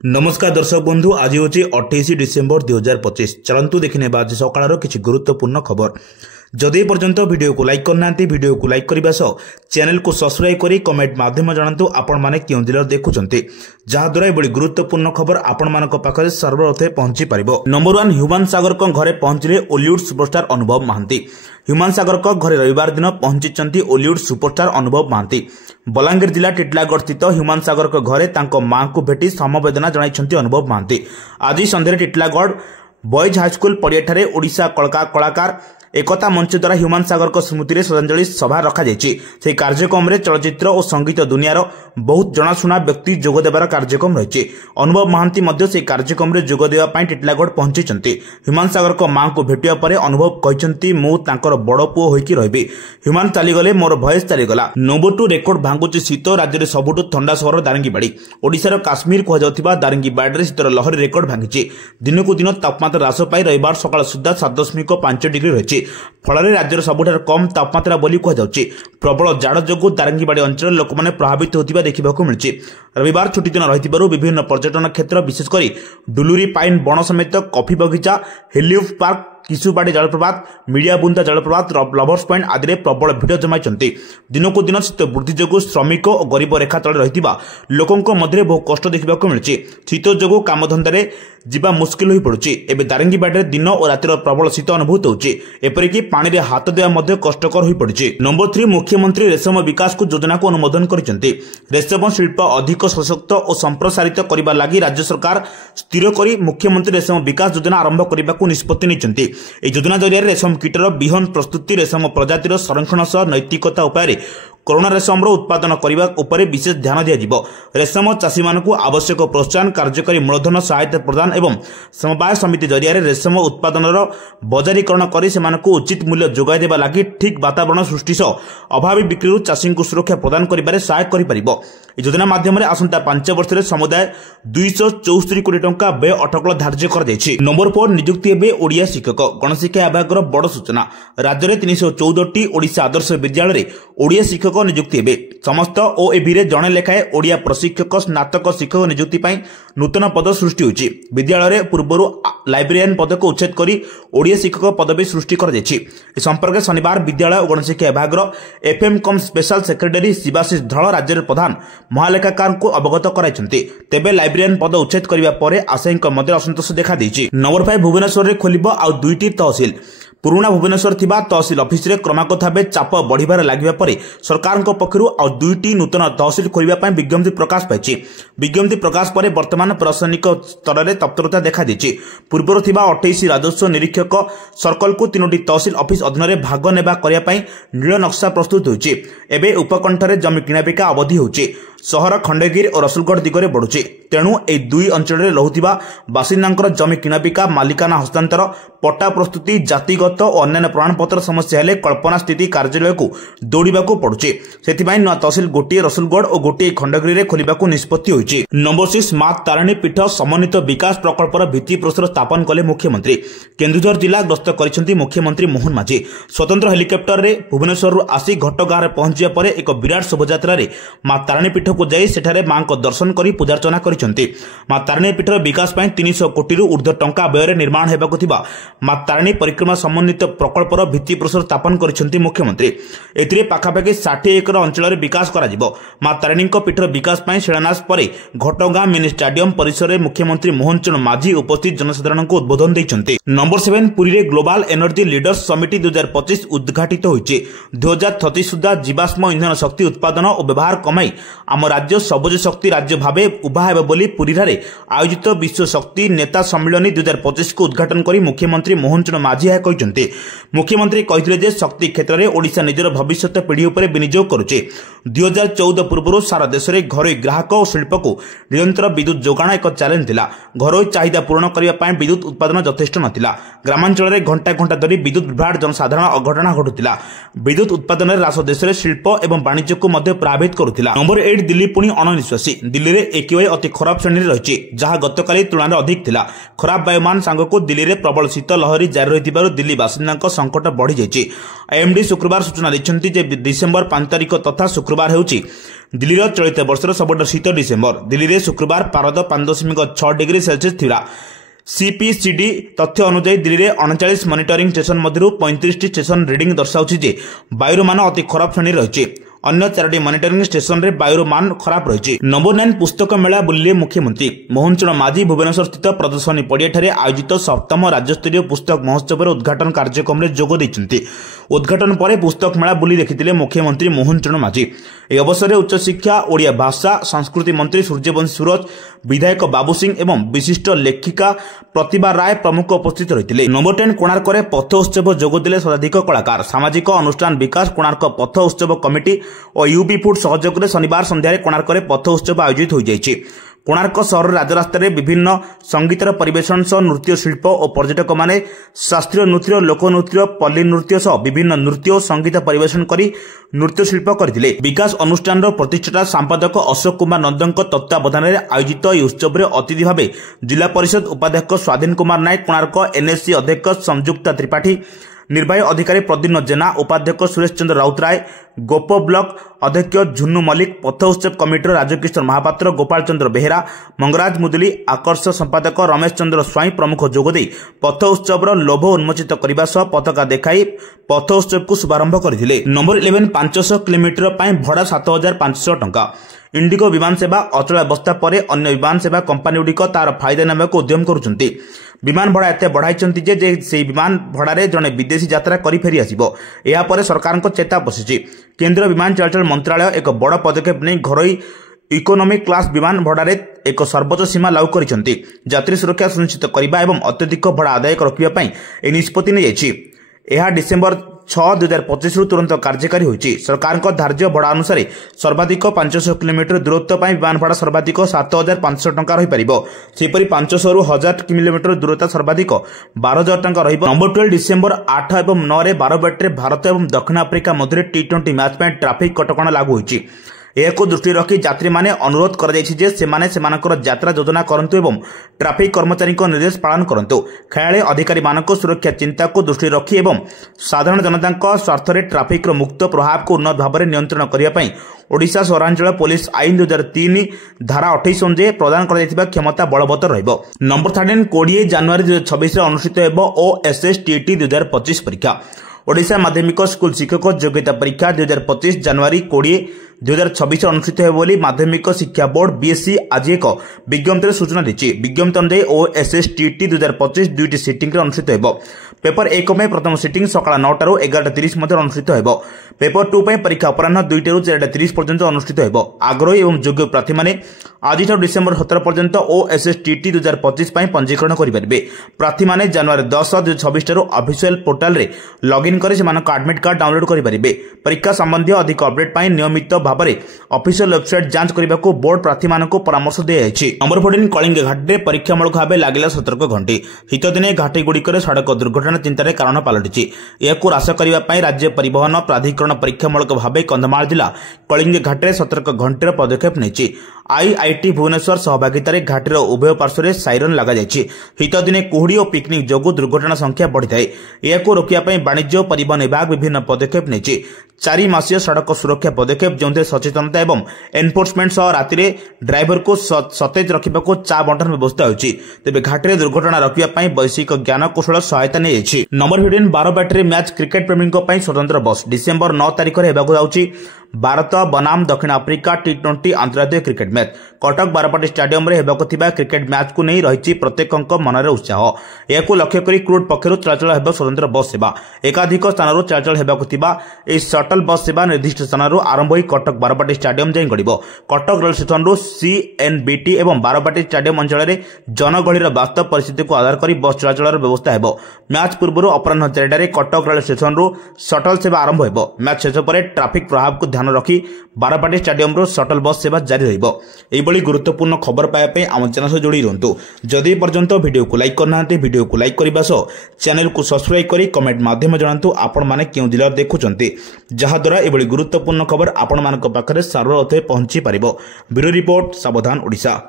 नमस्कार दर्शक बंधु आज हूँ 28 डिसेम्बर 2025। चलतु देखने आज सकाळ किसी गुरुत्वपूर्ण खबर। जदि पर्यंत वीडियो को लाइक करना वीडियो को लाइक करने सह चैनल को सब्सक्राइब करी कमेंट माध्यम जानतु आपण माने क्यों जिले देखुंत जहाद्वारा एभली गुरुत्वपूर्ण खबर आपण मान पाखे सर्वप्रथमे पहुंची पार। नंबर 1 ह्यूमान सागर घरे पहुंचले ओलीवुड सुपरस्टार अनुभव महांती। ह्यूमान सागर घरे रविवार दिन पहुंची ओलीवुड सुपरस्टार अनुभव महांती। बलांगीर जिला टिटलागढ़ स्थित ह्यूमान सागर घरे तांको मां को भेटी समवेदना जणाइछन्ती अनुभव महांती। आज संध्यारे टिटलागढ़ बॉयज हाईस्कूल पड़ियाठारे ओडिशा कलाकार एकता मंच द्वारा ह्यूमान सागर स्मृति में श्रद्धांजलि सभा रखा से कार्यक्रम में चलचित्र और संगीत दुनियार बहुत जनाशुना व्यक्ति जोग देवार कार्यक्रम रही। अनुभव महांती से कार्यक्रम में जोग देवाई टिटलागढ़ पहुंची। ह्यूमान सागर मां को भेटिया पर अनुभव कहते मु तांकर बड़ पुओ होइकी रहिबी। ह्यूमान चलीगले मोर भयस चलीगला। नंबर 2 रेकर्ड भांगुची शीत राज्य में सबुठ ठंडा सहर दारिंगीबाड़ी। ओडिशार काश्मीर कहुवा दारिंगीबाड़ी शीतर लहरी रेकर्ड भांगी। दिनकू दिन तापमात्रा ह्रास पाई रविवार सकाळ सुधा 7.5 डिग्री रही। फल राज्यर सबुठ कम तापमात्रा बोली कहुच्छी। प्रबल जाड़ जो दारिंगीबाड़ी अंचल लोक मैंने प्रभावित होता देखा मिली। रविवार छुट्टी दिन रही विभिन्न पर्यटन क्षेत्र विशेषकर डुलुरी पाइन बण समेत कॉफी बगीचा हेलिफ पार्क किशुबाड़ी जलप्रपात मीडिया बुंदा जलप्रपात लवर्स पॉइंट आदि प्रबल भिड़ जमाई। दिनकू दिन शीत वृद्धि जो श्रमिक और गरीब रेखा तले रही लोकों मध्य बहुत कष्ट देखा मिली। शीत जो कामधंदा जीवा मुस्किल हो पड़ुछि। एबे दारिंगीबाड़ी दिन और रातिर प्रबल शीत अनुभूत होछि। एपरिकी पानी रे हाथ देवा मध्य कष्टकर हो पड़ुछि। नंबर 3 मुख्यमंत्री रेशम विकास को योजना को अनुमोदन करिसेंति। रेशम शिल्प अधिक सशक्त और संप्रसारित करबा लागि राज्य सरकार स्थिर करी मुख्यमंत्री रेशम विकास योजना आरंभ करबा को निष्पत्ति निचंती। ए योजना जरिया रेशम कीटर बिहन प्रस्तुति रेशम प्रजातिर संरक्षण सह नैतिकता उपाय कोरोना रेशम उत्पादन करने उपर विशेष ध्यान दिया। रेशम चाषी मानक आवश्यक प्रोत्साहन कार्यकारी मूलधन सहायता प्रदान एवं समवाय समिति जरिया रेशम उत्पादन बजारीकरण कर उचित मूल्य जोगाई देवा लगी ठीक वातावरण सृष्टि सह अभावी बिक्री चाषी को सुरक्षा प्रदान कर सहायक कर योजना माध्यम आसंता 5 वर्ष में समुदाय 264 कोटी टंका व्यय अटकल धार्य कर। नंबर 4 नियुक्ति हे ओडिया शिक्षक। गणशिक्षा विभाग बड़ सूचना। राज्य में 314टी ओडिशा आदर्श विद्यालय ओडिया शिक्षक नियुक्ति हे। समस्त ओएबी रे जणे लेखाए ओडिया प्रशिक्षक स्नातक शिक्षक नियुक्ति पाई नूतन पद सृष्टि होछि। विद्यालय पूर्व लाइब्रेरियन पद को उच्छेद करी ओडिया शिक्षक पदवी सृष्टि कर दैछि। ए संपर्क शनिवार विद्यालय और गणशिक्षा विभाग एफएम कम स्पेशल सेक्रेटरी शिवाशीष धळ राज्य प्रधान महालेखाकार को अवगत कराइछन्ति। तेबे लाइब्रेरियन पद उच्छेद करिबा परे आशयक मध्य असंतोष देखा दैछि। नंबर 5 भुवनेश्वर रे खोलिबो आ 2टी तहसील। पुराना भुवनेश्वर थिबा तहसील ऑफिस रे क्रमागत भाव चाप बढ़िबार लागिबा परे सरकार पक्षरु आ 2टी नूतन तहसील खोलिबा पई विज्ञप्ति प्रकाश पाइछि। विज्ञप्ति प्रकाश परे वर्तमान प्रशासनिक स्तर में तत्परता देखा दैछि। पूर्व थिबा 28 राजस्व निरीक्षक सर्कल को 3टी तहसील ऑफिस अधीन रे भाग नेबा करिया पई नील नक्शा प्रस्तुत होछि। एबे उपकंठरे जमी किणाबिका अवधि होछि। सहर खंडगिरी और रसुलगढ़ दिगरे बढ़ुछि। तेणु ए दुई अंचल में रहुथिबा बासिंदांकर जमी किणाबिका मालिकाना हस्तांतर पट्टा प्रस्तुति जातिगत और अन्य प्रमाणपत्र समस्या हेले कल्पना स्थिति कार्यालय को दौड़ाक पड़ुछि। सेथिबाई नया तहसील गोटे रसुलगढ़ और गोटे खंडगिरी रे खोलिबाकू निष्पत्ति होइछि। नंबर 6 मां तारिणी पीठ समन्वित विकास प्रकल्पर भित्तिप्रस्तर स्थापन कले मुख्यमंत्री। केन्दुझर जिला गस्त करिसेंति मुख्यमंत्री मोहन माझी। स्वतंत्र हेलिकॉप्टर रे भुवनेश्वर आसी घटगाँ रे पहुंचिया परे एक विराट शोभायात्रा रे मां तारिणी पीठ को जाई सेठारे मां को दर्शन करी पूजार्चना करिसेंति। मां तारिणी पीठर विकास पई 300 कोटी रु ऊर्ध्व टंका व्यय निर्माण हेबाकु थिबा मां तारिणी परिक्रमा समन्वित प्रकल्पर भित्तिप्रस्तर स्थापन करिसेंति मुख्यमंत्री। एथिरे पाखापाखि 60 एकर अंचल विकास करा जिवो। मां तारिणी पीठर विकास पई शिलान्यास परे घटगाँ मिनी स्टाडियम परिसर में मुख्यमंत्री मोहन चरण माझी उपस्थित जनसाधारण को उद्बोधन दैछन्ति। नंबर 7 पुरी रे ग्लोबल एनर्जी लीडर्स समिति 2025 उद्घाटित होइछि। 2036 सुधा जीवाश्म इंधन शक्ति उत्पादन और व्यवहार कमाई आम राज्य सबुज शक्ति राज्य भावे उभा हेबो बोली पुरी रे आयोजित विश्व शक्ति नेता सम्मेलन 2025 को उद्घाटन करी मुख्यमंत्री मोहन चरण माझी कहते। मुख्यमंत्री कहते जे शक्ति क्षेत्र में ओडिशा निजर भविष्य पीढ़ी उपर विनियोग करुचे। 2014 पूर्व सारा देश में घरोई ग्राहक और शिल्प को निरंतर विद्युत जोगाण एक चैलेंज थिला। घरोई चाहिदा पूर्ण करने विद्युत उत्पादन यथेष्ट नथिला। ग्रामांचल में घंटा घंटा धरी विद्युत विभ्राट जनसाधारण अघटना घटुला। विद्युत उत्पादन ह्रास देश में शिल्प और वाणिज्य को प्रभावित करुला। नंबर 8 दिल्ली पुणी अणनिश्वासी दिल्ली में एक्यूआई अति खराब श्रेणी रही जहां गतकाली तुलन अधिक थिला। खराब वायुमान सांगक दिल्ली में प्रबल शीत लहरी जारी रही दिल्ली बासिंदा संकट बढ़ी जाइए। आईएमडी शुक्रवार सूचना देते डिसेम्बर 5 तारिख तथा शुक्रवार होउची दिल्ली चलित वर्षर सबुठ शीत डिसेम्बर। दिल्ली में शुक्रवार पारद 5.6 डिग्री सेल्सियस थिला। सीपीसीडी तथ्य अनुसार दिल्ली में 39 मॉनिटरिंग स्टेशन मध्य 35 स्टेशन रिडिंग दर्शाऊँ वायुर मान अति खराब श्रेणी रही। अन्य 4टी मॉनिटरिंग स्टेशन रे वायुर मान खराब रही। नंबर 9 पुस्तक मेला बुलिले मुख्यमंत्री मोहन चरण माझी भुवनेश्वर स्थित प्रदर्शनी पड़िया आयोजित 7म राज्यस्तरीय पुस्तक महोत्सव उद्घाटन कार्यक्रम में जोग देइछन्ति। उद्घाटन पर पुस्तक मेला बुली देखिथिले मुख्यमंत्री मोहन चरण माझी। यह अवसर में उच्च शिक्षा ओडिया भाषा संस्कृति मंत्री सूर्यवंशी सूरज विधायक बाबू सिंह एवं विशिष्ट लेखिका प्रतिभा राय प्रमुख उपस्थित रही। नंबर 10 कोणार्क पथ उत्सव जोगदेले शताधिक कलाकार। सामाजिक अनुष्ठान विकास कोणार्क पथ उत्सव कमिटी और यूबी फूड सहयोग शनिवार संध्यारे कोणार्क पथ उत्सव आयोजित हो जाइए। कोणार्क सहर राजरास्तार विभिन्न संगीतर परिवेशन सह नृत्य शिल्प और पर्यटक माने शास्त्रीय नृत्य लोकनृत्य पल्ली नृत्य सह विभिन्न नृत्य और संगीत परिवेशन करी नृत्य शिल्प करथिले। विकास अनुष्ठान प्रतिष्ठाता संपादक अशोक कुमार नंदन तत्वावधान में आयोजित यह उत्सव में अतिथि भाव जिला परिषद उपाध्यक्ष स्वाधीन कुमार नायक कोणार्क एनएससी अध्यक्ष संयुक्ता त्रिपाठी निर्वाही अधिकारी प्रद्युम्न जेना उपाध्यक्ष सुरेश चंद्र राउतराय गोप ब्लॉक अध्यक्ष झुन्नू मल्लिक पथ उत्सव कमिटर राजकिशोर महापात्र गोपाल चंद्र बेहेरा मंगराज मुदुली आकर्ष संपादक रमेश चंद्र स्वाई प्रमुख जोगदे पथ उत्सव लोभ उन्मोचित करने सह पताका देखाई पथ उत्सव को शुभारंभ करथिले। नंबर 11 500 किलोमीटर भड़ा 7500 टंका। इंडिगो विमान सेवा अचल अवस्था पर अन्य विमान सेवा कंपनी गुड़िक तार फायदा नेबा को उद्यम करुछन्ति। विमान भड़ा एते बढ़ाइछन्ति जे से विमान भड़ारे जड़े विदेशी यात्रा करी फेरी आसिबो। या पर सरकार को चेता पशिछि। केंद्र विमान चलाचल मंत्रालय एक बड़ पदक्षेप नहीं घरोई इकोनॉमिक क्लास विमान भड़ारे एक सर्वोच्च सीमा लागू करिसन्ति। यात्री सुरक्षा सुनिश्चित करने और अत्यधिक भड़ा आदाय रखिबा पई ए निष्पत्ति नै जायछि। यह डिसेम्बर 6 2025 रु तुरंत कार्यकारी होइछि। सरकार को धार्य भड़ा अनुसार सर्वाधिक 500 किलोमीटर दूरत्व पर विमान भाड़ा सर्वाधिक 7500 टंका रही पारिबो। सेपरि 500 रु 1000 किलोमीटर दूरता सर्वाधिक 12000 टंका रहिबो। नंबर 12 डिसेम्बर 8 एवं 9 रे 12 बैटरे भारत एवं दक्षिण अफ्रिका मध्य T20 मैच में ट्राफिक कटकणा लागू होइछि। यह दृष्टि रखी यात्री माने अनुरोध कर यात्रा योजना करंतु एवं ट्राफिक कर्मचारी निर्देश पालन करंतु। खेलाड़ी अधिकारी मानक सुरक्षा चिंता को दृष्टि रखी एवं साधारण जनता स्वार्थ में ट्राफिक मुक्त प्रभाव को उन्नत भाव में नियंत्रण करने ओडिशा सहरांचल पुलिस आईन 2003 धारा 28 अनुसार प्रदान कर क्षमता बलवत्तर रहिबो। नंबर 13 20 जनवरी 2026 अनुष्ठित हेबो OSSTT 2025 परीक्षा। ओडिशा माध्यमिक स्कूल शिक्षक योग्यता परीक्षा 2025 जनवरी 20 2026 अनुष्ठित हो माध्यमिक शिक्षा बोर्ड बीएससी आज एक विज्ञप्ति सूचना दी। विज्ञप्ति अनुसार OSSTT 2025 दुईटी सिटिंग अनुष्ठित हो। पेपर 1 में प्रथम सिटिंग सकाळ 9 ରୁ 11:30 मध्य अनुष्ठित हो। पेपर 2 पर परीक्षा अपराह्न 2 ରୁ 4:30 पर्यंत अनुष्ठित हो। आग्रही एवं योग्य प्रार्थी माने आज डिसेम्बर 17 पर्यंत OSSTT 2025 पंजीकरण करेंगे। प्रार्थी माने जनवरी 10 2026 ऑफिशियल पोर्टाल रे लॉगिन कर एडमिट कार्ड डाउनलोड करेंगे। परीक्षा संबंधी अधिक अपडेट पाई नियमित भाव में ऑफिशियल वेबसाइट जांच करने को बोर्ड प्रार्थी मान को परामर्श दिया। नंबर 14 कलिंग घाटी में परीक्षामूलक भाव लगिला सतर्क घंटी। शीत दिने घाटी गुड़िक सड़क दुर्घटना चिंतार कारण पलटि। यह ह्रास करने राज्य परिवहन प्राधिकरण परीक्षामूलक भाव कंधमाल जिला कलिंग घाटी में सतर्क घंटीर पदक्षेप नहीं। आईआईटी भुवनेश्वर सहभागितार घाटीर उभय पार्श्व में साइरन लग शीत दिने कुहुड़ी और पिकनिक जोगु दुर्घटना संख्या बढ़ी थाए। यह रोकने वाणिज्य परिवहन विभाग विभिन्न पदक्षेप नहीं। 4 मासीय सड़क सुरक्षा पदक्षेप जो सचेतनता एवं एनफोर्समेंट सह राति ड्राइवर को सतेज रखा चा बंटन व्यवस्था होती। तेज घाटी में दुर्घटना रोकने वैषयिक ज्ञान कौशल सहायता नहीं। नंबर 15 12 बैटरी मैच क्रिकेट प्रेमी स्वतंत्र बस डिसेम्बर 9 तारिख में होगा भारत बनाम दक्षिण अफ्रिका T20 अंतर्राष्ट्रीय क्रिकेट मैच। कटक बारपाटी स्टाडियम रे होबाक क्रिकेट मैच को नहीं रही प्रत्येक मन में उत्साह। यह लक्ष्य कर क्रूड पक्षर चलाचल हो स्वतंत्र बस सेवा। एकाधिक स्थान चलाचल होगा शटल बस सेवा निर्दिष्ट स्थान आरंभ हो कटक बारपाटी स्टाडियम जाई गड़ब। कटक रेल स्टेशन CNBT एवं बारपाटी स्टाडियम अंचल में जनगहलीर वास्तव परिस्थिति को आधार कर बस चलाचल व्यवस्था हो। मैच पूर्व अपराह्न 4 कटक रेल स्टेशन शटल सेवा आरंभ हो। मैच शेष पर ट्राफिक प्रभाव को ध्यान रखी बारपाटी स्टाडियम शटल बस सेवा जारी रहिबो। एइबळी गुरुत्वपूर्ण खबर पाइबा पे आम चैनल से जोड़ी रहंतु। जदि पर्यंत वीडियो को लाइक करना वीडियो को लाइक करबा सो चैनल को सब्सक्राइब करी कमेंट माध्यम जणांतु आपण माने केउ जिल्ला देखुचंती, जहा द्वारा एभली गुरुत्वपूर्ण खबर आपण मानक पाखरे सर्वप्रथमे पहुंची परिबो। ब्यूरो रिपोर्ट, सावधान ओडिशा।